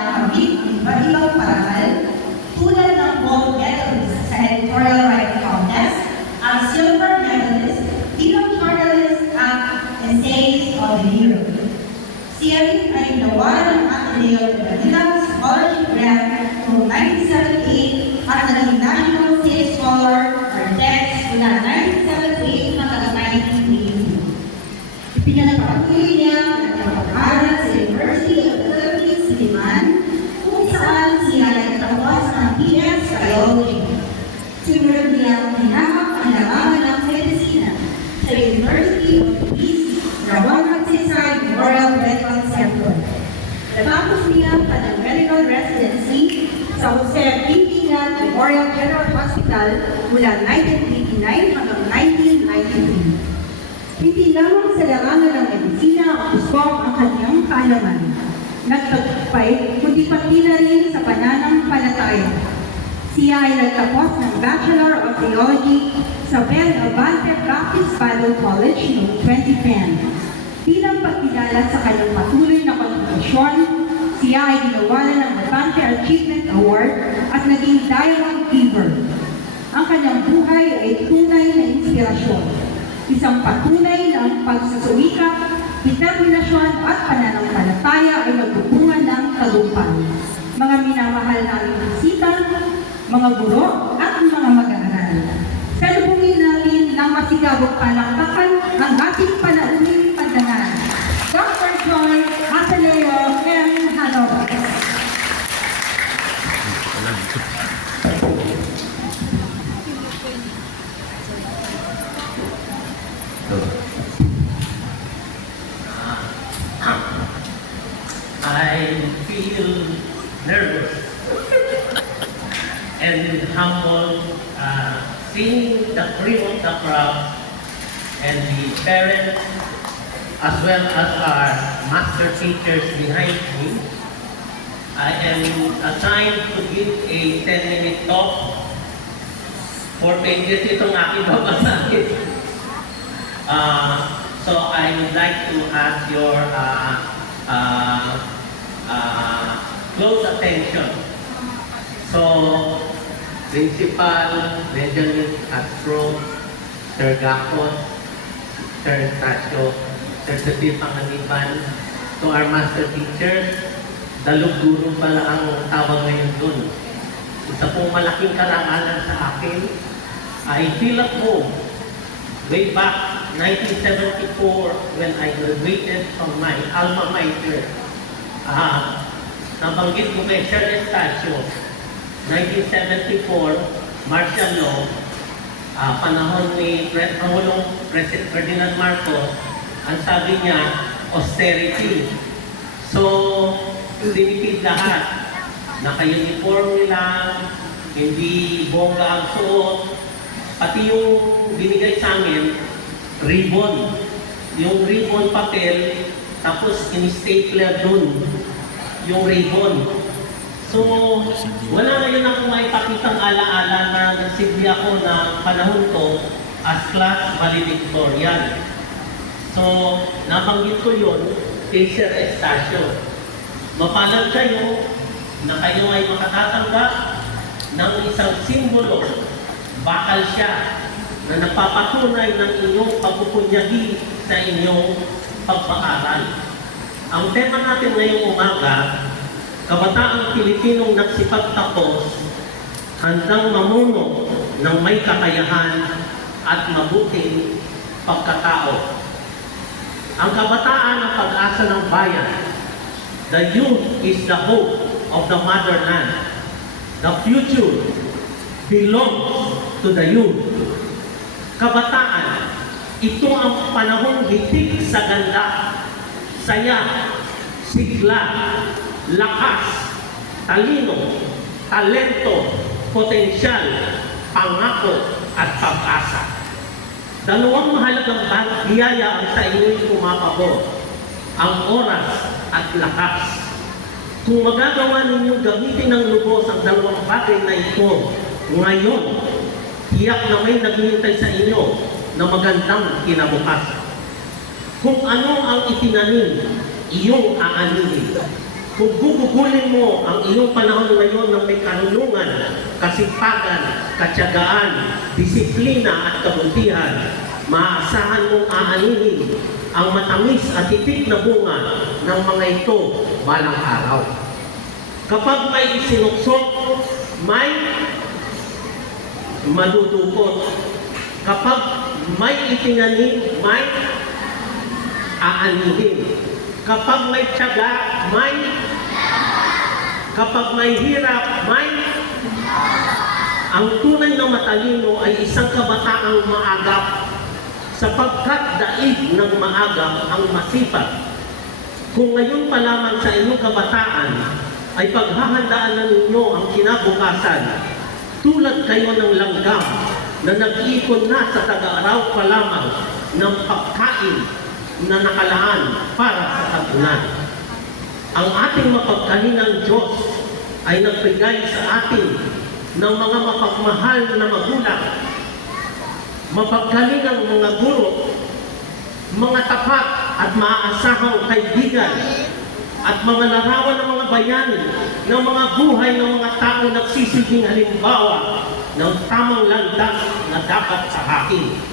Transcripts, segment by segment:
nakamit ng iba't ibang parangal tulad ng gold medalist sa editorial writing contest at silver medalist bilang journalist at essayist of the year. Siya rin ay nawalan ng Ateneo de Manila Scholarship Grant noong 1978 at naging National State Scholar or DEX mula 1978 hanggang 1982. Ipinagpapatuloy niya ang kanyang pag-aaral sa University of the Philippines, Diliman, kung saan siya ay natapos ng BS Biology. Sumunod niya ang tinahak ang larangan ng medisina sa University of the East, Ramon Magsaysay Memorial Medical Center. Natapos niya ang kanyang medical residency sa Jose P. Piña Memorial General Hospital mula 1989 hanggang 1993. Hindi lamang sa larangan ng medisina ang puspong ang kanyang kaalaman. Nagtagumpay, kundi pati na rin sa pananampalataya. Siya ay nagtapos ng Bachelor of Theology sa Ben Abante Baptist Bible College noong 2010. Bilang pagkilala sa kanyang patuloy na kontribusyon, siya ay ginawalan ng Abante Achievement Award at naging dialogue giver. Ang kanyang buhay ay tunay na inspirasyon. Isang patunay na ang pagsusuwikap, determinasyon at pananampalataya ay magbubunga ng tagumpay. Mga minamahal naming bisita, mga guro at mga mag-aaral. Salubungin natin ng masigabong palakpakan ang ating panauling pandangan. Dr. Joy Ateneo M. Hanover. I feel nervous and humble seeing the cream of the crowd and the parents as well as our master teachers behind me. I am assigned to give a 10-minute talk. 4 pages itong aking babasahin. So I would like to ask your close attention. So, Principal Benjamin Castro, Sir Gacon, Sir Tasio, Sir Steve Panganiban, to our master teachers, daluguro pala ang tawag ngayon dun. Isa pong malaking karangalan sa akin, I feel at home. Way back 1974 when I graduated from my alma mater. Nabanggit ko kay Sir Estacio, 1974, martial law, panahon ni Pangulong President Ferdinand Marcos, ang sabi niya, austerity. So, tinipid lahat. Naka-uniform lang, hindi bongga ang suot, pati yung binigay sa amin, ribbon. Yung ribbon papel, tapos in-stapler dun yung ribbon. So, wala ngayon ako maipakitang alaala na nagsilbi ako na panahon ko as class valedictorian. So, nabanggit ko yun kay Sir Estacio. Mapalag kayo na kayo ay makatatanggap ng isang simbolo. Bakal siya na nagpapatunay ng inyong pagpupunyagi sa inyong pagpaaral. Ang tema natin ngayong umaga, kabataang Pilipinong nagsipagtapos, handang mamuno ng may kakayahan at mabuting pagkatao. Ang kabataan ang pag-asa ng bayan. The youth is the hope of the motherland. The future belongs to the youth. Kabataan, ito ang panahon hitik sa ganda, saya, sigla, lakas, talino, talento, potensyal, pangako at pag-asa. Dalawang mahalagang biyaya ang sa inyo'y pumapabor, ang oras at lakas. Kung magagawa ninyong gamitin ng lubos ang dalawang bagay na ito ngayon, tiyak na may naghihintay sa inyo na magandang kinabukasan. Kung ano ang itinanim, iyong aaninin. Kung gugugulin mo ang iyong panahon ngayon ng may karunungan, kasipagan, katyagaan, disiplina at kabutihan, maaasahan mong aanihin ang matamis at titik na bunga ng mga ito balang araw. Kapag may isinuksok, may madudukot. Kapag may itinanim, may aanihin. Kapag may tiyaga, may. Kapag may hirap, may. Ang tunay na matalino ay isang kabataang maagap, sapagkat daig ng maagap ang masipag. Kung ngayon pa lamang sa inyong kabataan ay paghahandaan na ninyo ang kinabukasan, tulad kayo ng langgam na nag-iikon na sa tag-araw pa lamang ng pagkain na nakalaan para sa tagunan. Ang ating mapagkalinang Diyos ay nagbigay sa atin ng mga mapagmahal na magulang, mapagkalinang mga guro, mga tapat at maaasahang kaibigan, at mga larawan ng mga bayani, ng mga buhay ng mga tao nagsisilbing halimbawa ng tamang landas na dapat sa atin.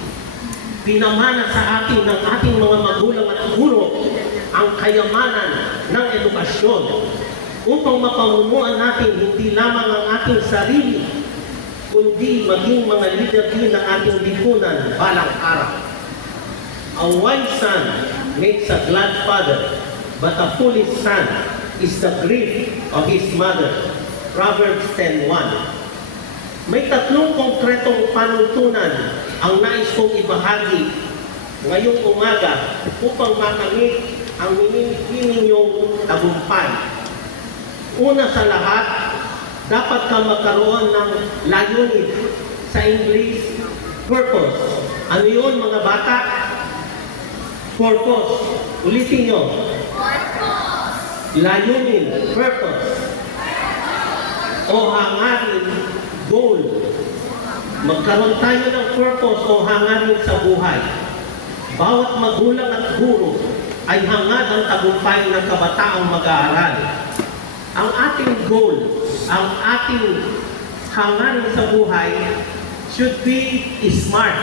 Pinamana sa atin ng ating mga magulang at guro ang kayamanan ng edukasyon upang mapamunuan natin hindi lamang ang ating sarili, kundi maging mga leader din ng ating lipunan balang araw. A wise son makes a glad father, but a foolish son is the grief of his mother. Proverbs 10:1. May tatlong konkretong panuntunan ang nais kong ibahagi ngayong umaga upang makamit ang hinihinyong tagumpay. Una sa lahat, dapat ka magkaroon ng layunin. Sa English, purpose. Ano yun mga bata? Purpose. Ulitin nyo. Layunin, purpose. O hangarin, goal. Magkaroon tayo ng purpose o hangarin sa buhay. Bawat magulang at guro ay hangad ang tagumpay ng kabataang mag-aaral. Ang ating goal, ang ating hangarin sa buhay should be SMART.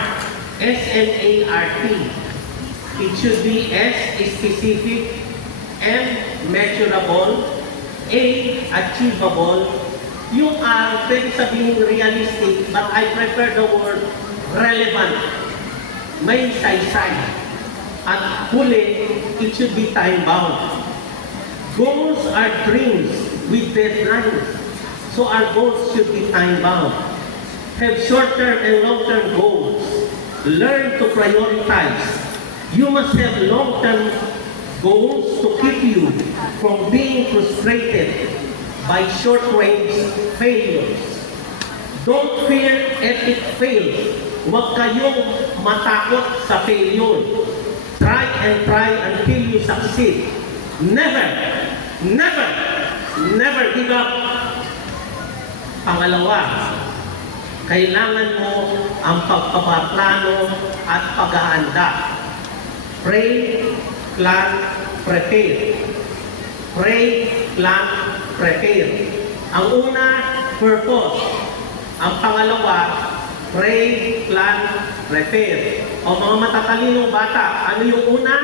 S-M-A-R-T. It should be S, specific, M, measurable, A, achievable. Yung R, pwede sabihin realistic, but I prefer the word relevant. May saysay. At huli, it should be time-bound. Goals are dreams with deadlines. So our goals should be time-bound. Have short-term and long-term goals. Learn to prioritize. You must have long-term goals to keep you from being frustrated by short-range failures. Don't fear epic fail. Huwag kayong matakot sa failure. Try and try until you succeed. Never, never, never give up. Pangalawa, kailangan mo ang pagpapaplano at paghahanda. Pray, plan, prepare. Pray, plan, prepare. Ang una, purpose. Ang pangalawa, pray, plan, prepare. O mga matatalinong bata, ano yung una?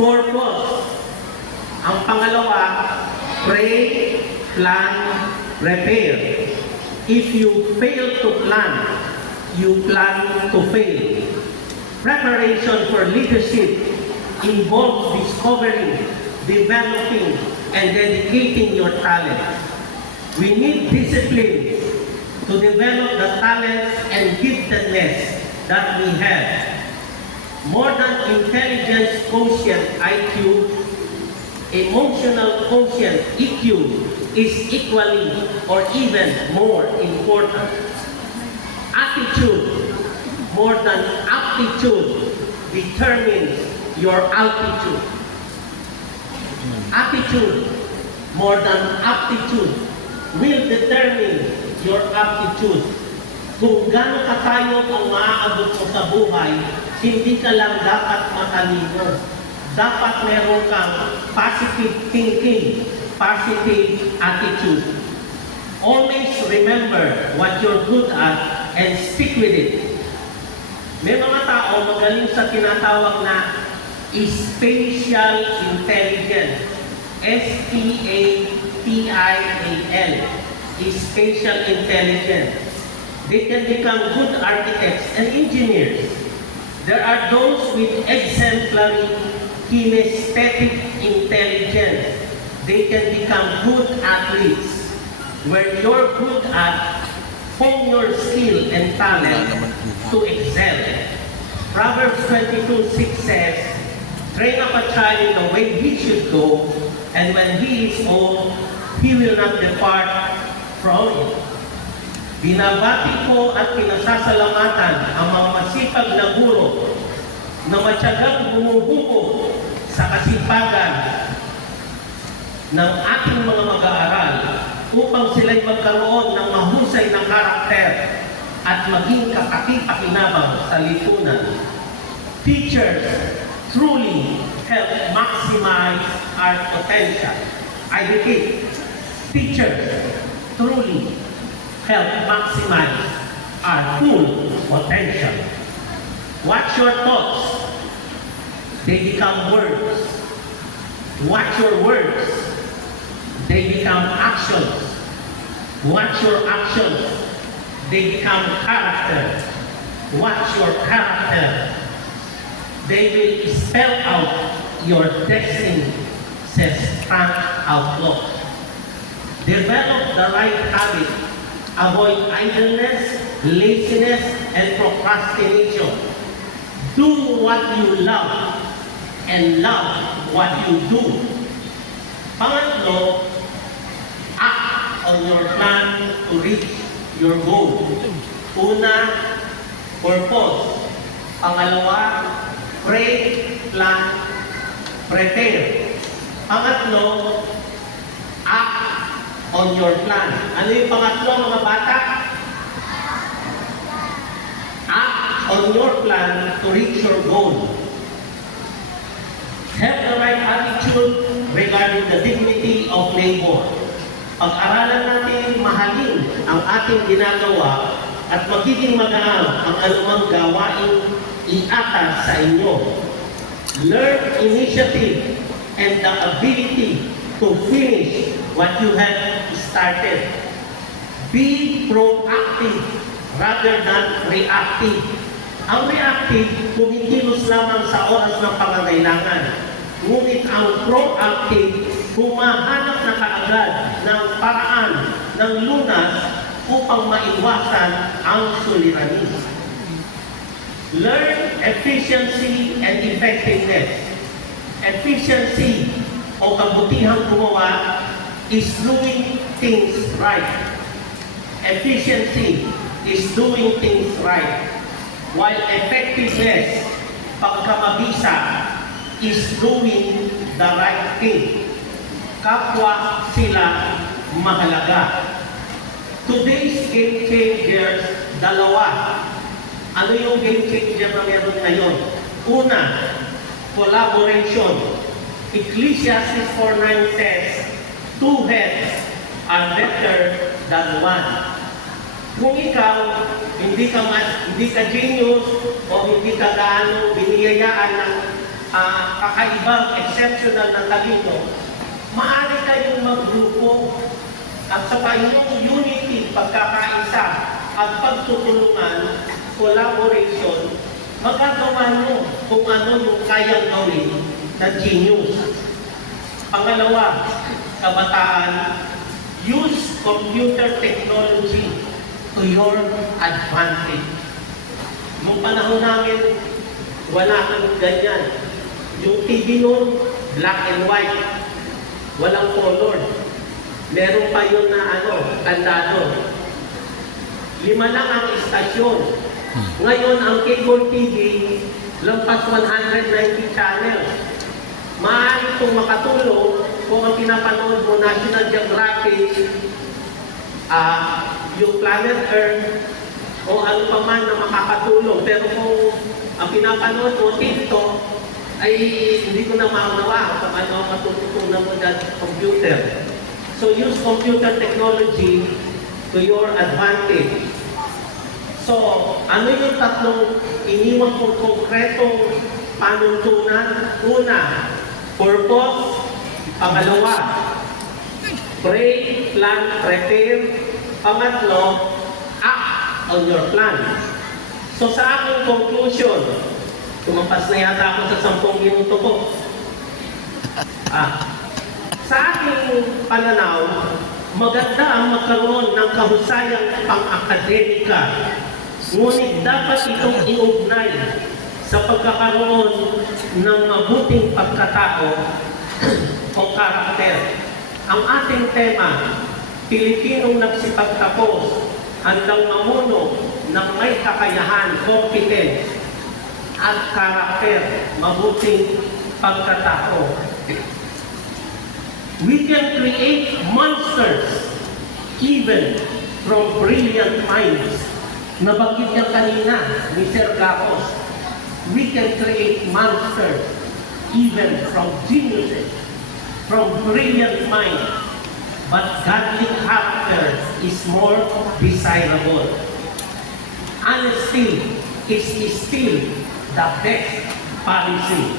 Purpose. Ang pangalawa, pray, plan, prepare. If you fail to plan, you plan to fail. Preparation for leadership involves discovering, developing, and dedicating your talent. We need discipline to develop the talents and giftedness that we have. More than intelligence quotient IQ, emotional quotient EQ is equally or even more important. Attitude more than aptitude determines your altitude. Attitude more than aptitude will determine your aptitude. Kung gaano katayo ang maaabot mo sa buhay, hindi ka lang dapat matalino. dapat meron kang positive thinking, positive attitude. Always remember what you're good at and stick with it. May mga tao magaling sa tinatawag na spatial intelligence. S-P-A-T-I-A-L. Spatial intelligence. They can become good architects and engineers. There are those with exemplary kinesthetic intelligence. They can become good athletes. Where you're good at, hone your skill and talent to excel. Proverbs 22:6 says, train up a child in the way he should go, and when he is old, he will not depart from it. Binabati ko at pinasasalamatan ang mga masipag na guro na matyagang bumubuko sa kasipagan ng ating mga mag-aaral upang sila'y magkaroon ng mahusay na karakter at maging kapaki-pakinabang sa lipunan. Teachers truly help maximize our potential. I repeat, teachers truly help maximize our full potential. Watch your thoughts. They become words. Watch your words. They become actions. Watch your actions. They become character. Watch your character. They will spell out your destiny, says Frank Outlook. Develop the right habit. Avoid idleness, laziness, and procrastination. Do what you love and love what you do. Pangatlo, act on your plan to reach your goal. Una, purpose. Pangalawa, pray, plan, prepare. Pangatlo, act on your plan. Ano yung pangatlo, mga bata? Act on your plan to reach your goal. Have the right attitude regarding the dignity of labor. Pag-aralan natin mahalin ang ating ginagawa at magiging magaan ang anumang gawain iatas sa inyo. Learn initiative and the ability to finish what you have started. Be proactive rather than reactive. Ang reactive, kumikilos lamang sa oras ng pangangailangan. Ngunit ang proactive, humahanap na kaagad ng paraan ng lunas upang maiwasan ang suliranin. Learn efficiency and effectiveness. Efficiency o kabutihang gumawa is doing things right. Efficiency is doing things right. While effectiveness, pagkamabisa, is doing the right thing. Kapwa sila mahalaga. Today's game changers, dalawa. Ano yung game changer na meron ngayon? Una, collaboration. Ecclesiastes 4:9 says, two heads are better than one. Kung ikaw, hindi ka genius o hindi ka gaano biniyayaan ng kakaibang exceptional na talino, maaari kayong maggrupo at sa inyong unity, pagkakaisa at pagtutulungan, collaboration, magagawa nyo kung ano yung kayang gawin na genius. Pangalawa, kabataan, use computer technology to your advantage. Nung panahon namin, wala kang ganyan. Yung TV noon, black and white. Walang color. Meron pa yun na kandado. 5 lang ang istasyon. Ngayon, ang cable TV, lampas 190 channels. Maaari itong makatulong kung ang pinapanood mo National Geographic, yung Planet Earth, o ano pa man na makakatulong. Pero kung ang pinapanood mo TikTok, ay hindi ko na maunawa kung paano matututunan mo ng computer. So use computer technology to your advantage. So, ano yung tatlong iniwan kong konkretong panuntunan? Una, purpose. Pangalawa, pray, plan, prepare. Pangatlo, act on your plan. So sa aking conclusion, tumampas na yata ako sa 10 minuto ko. Sa aking pananaw, maganda ang magkaroon ng kahusayang pang-akademika. Ngunit dapat itong iugnay sa pagkakaroon ng mabuting pagkatao o karakter. Ang ating tema, Pilipinong nagsipagtapos, handang mamuno ng may kakayahan, competence, at karakter, mabuting pagkatao. We can create monsters even from brilliant minds. Nabanggit niya kanina ni Sir Gacos. We can create monsters even from geniuses, from brilliant minds. But godly character is more desirable. Honesty is still the best policy.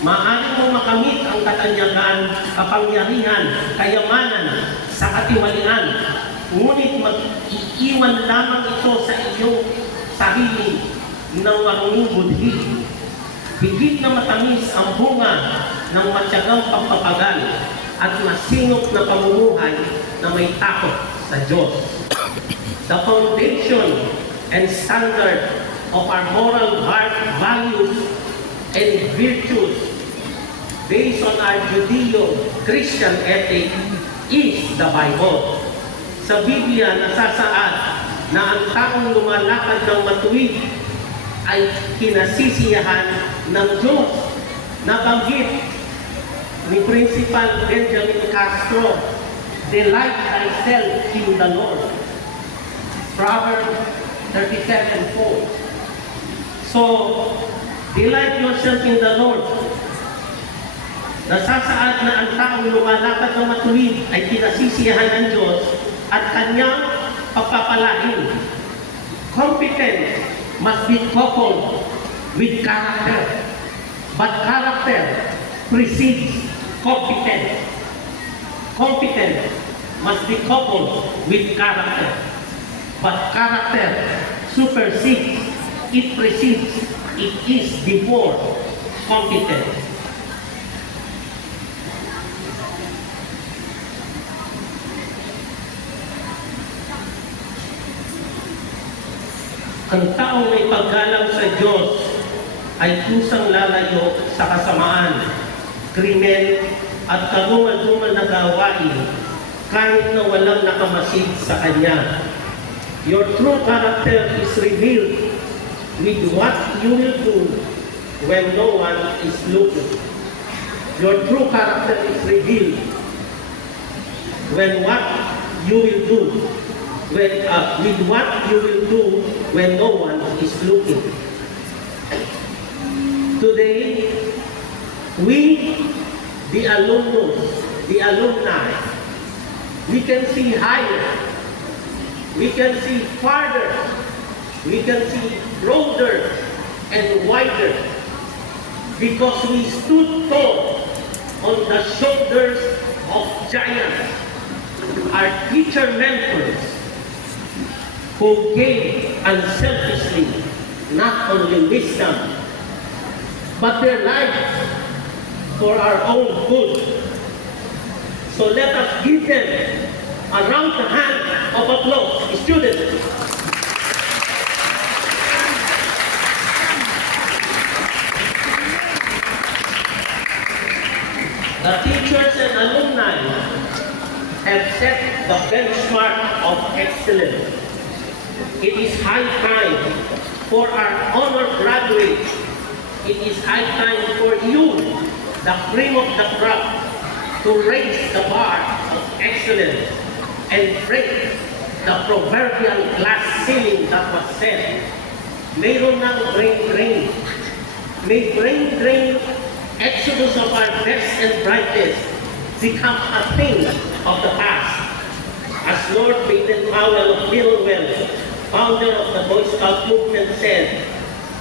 Maaari mo makamit ang katanyagan, kapangyarihan, kayamanan sa katiwalian, ngunit mag-iiwan lamang ito sa iyong sarili ng maruming budhi. Higit na matamis ang bunga ng matyagang pagpapagal at masinop na pamumuhay na may takot sa Diyos. The foundation and standard of our moral values and virtues based on our Judeo-Christian ethic is the Bible. Sa Biblia, nasasaad na ang taong lumalakad ng matuwid ay kinasisiyahan ng Diyos. Nabanggit ni Principal Benjamin Castro, delight thyself in the Lord. Proverbs 37:4. So, delight yourself in the Lord. Nasasaad na ang taong lumalakad ng matuwid ay kinasisiyahan ng Diyos at kanyang pagpapalain. Competence must be coupled with character. But character precedes competence. Competence must be coupled with character. But character supersedes, it precedes, it is before competence. Ang taong may paggalang sa Diyos ay kusang lalayo sa kasamaan, krimen, at karumal-dumal na gawain kahit na walang nakamasid sa Kanya. Your true character is revealed with what you will do when no one is looking. Your true character is revealed when what you will do with what you will do when no one is looking. Today, we, the alumni, we can see higher, we can see farther, we can see broader and wider because we stood tall on the shoulders of giants, our teacher mentors, who gave unselfishly not only wisdom, but their lives for our own good. So let us give them a round hand of applause. Students. The teachers and alumni have set the benchmark of excellence. It is high time for our honored graduates. It is high time for you, the cream of the crop, to raise the bar of excellence and break the proverbial glass ceiling that was set. Mayroon ng brain drain. May brain drain exodus of our best and brightest become a thing of the past. As Lord Baden Powell of Millwell, founder of the Boy Scout movement, said,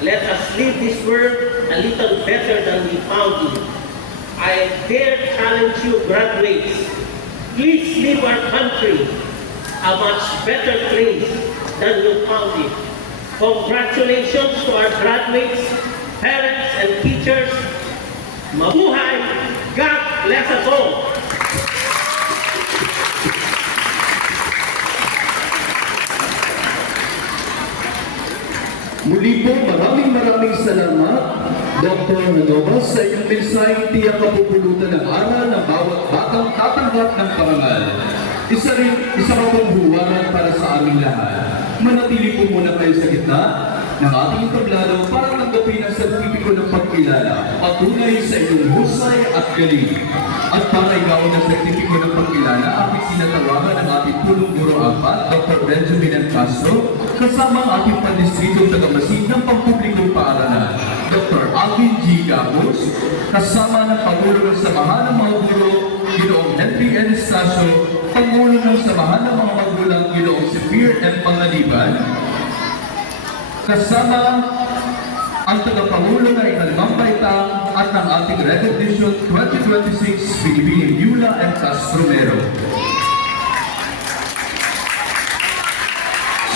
"Let us leave this world a little better than we found it." I dare challenge you, graduates, please leave our country a much better place than you found it. Congratulations to our graduates, parents, and teachers. Mabuhay! God bless us all! Muli po, maraming salamat, Dr. Nanoba, sa iyong mensaheng tiyak kapupulutan ng aral ng bawat batang tatanggap ng parangal. Isa ka pong huwaran para sa aming lahat. Manatili po muna kayo sa gitna ng ating entablado para tanggapin ang sertipiko ng pagkilala, patunay sa inyong husay at galing. At para igawin ang sertipiko ng pagkilala, aking sinatawagan ang ating pulong guro apat, Dr. Benjamin M. Castro, kasama ang ating pandistrito tagamasid ng pampublikong paaralan, Dr. Alvin G. Gamos, kasama ng Pangulo ng Samahan ng mga Guro, Ginoong Henry N. Estacio, Pangulo ng Samahan ng mga Magulang, Ginoong si Pierre M. Pangaliban, kasama ang tagapangulo na ikalimang baitang at ng ating Recognition 2026, Binibining Yula and Castromero.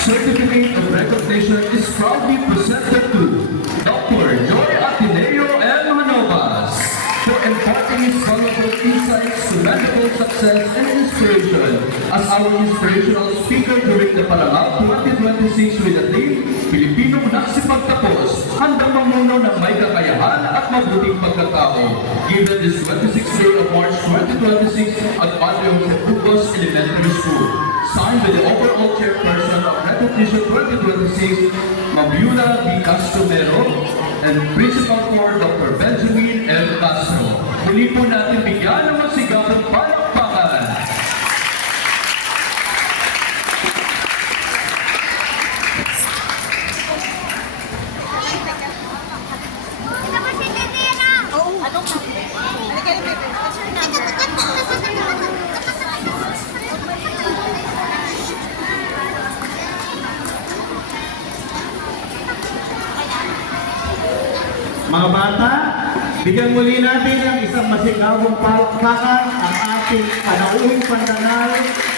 Certificate of Recognition is proudly presented to Dr. Joy Ateneo M. Manovas for imparting his valuable insights to medical success and inspiration as our inspirational speaker during the Parangal 2026 with the theme, Pilipinong nagsipagtapos, handang mamuno ng may kakayahan at mabuting pagkatao. Given this 26th day of March 2026 at Padre Jose Burgos Elementary School. Signed by the overall chairperson of Recognition 2026, Mabula B. Castromero, and Principal for Dr. Benjamin M. Castro. Muli po natin bigyan ng masigabong palakpakan. Mga bata, bigyan muli natin ng isang masigabong palakpakan ang ating panauhing pandanal,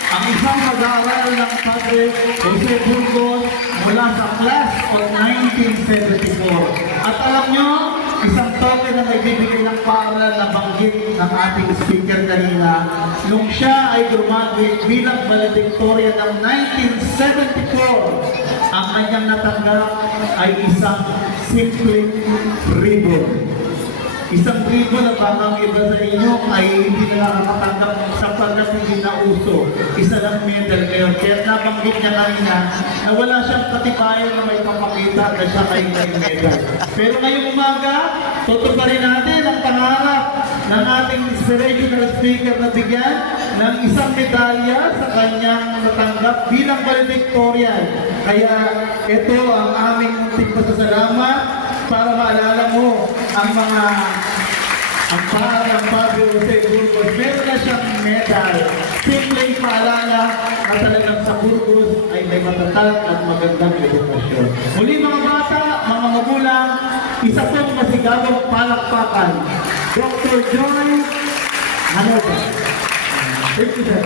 ang isang mag-aaral ng Padre Jose Burgos mula sa class of 1974. At alam nyo, isang token na nagbibigay ng paaralan na banggit ng ating speaker kanina, nung siya ay graduate bilang valedictorian ng 1974, ang kanyang natanggap ay isang simple ribbon. Isang ribbon na baka iba sa inyo ay hindi na nakakatanggap sapagkat hindi na uso. Isa lang medal ngayon. Kaya nabanggit niya kanina na wala siyang katibayan na may papakita na siya ay may medal. Pero ngayong umaga, tutuparin natin ang pangarap ng ating inspirational speaker na bigyan ng isang medalya sa kanyang natanggap bilang valedictorian. Kaya ito ang aming munting pasasalamat para maalala mo ang parang Padre Jose Burgos. Meron na siyang medal. Simpleng paalala na talagang sa Burgos ay may matatag at magandang edukasyon. Muli mga bata, mga magulang, isa pong masigabong palakpakan. Dr. Joy Hanoba. Thank you, sir.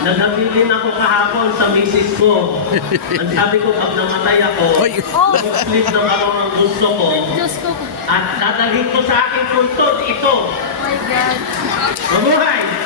Nagabilin ako kahapon sa misis ko. Ang sabi ko, pag namatay ako, mag-sleep ng araw ng gusto ko. Diyos ko. At dadalhin ko sa aking puntod ito. Oh my God. Mabuhay!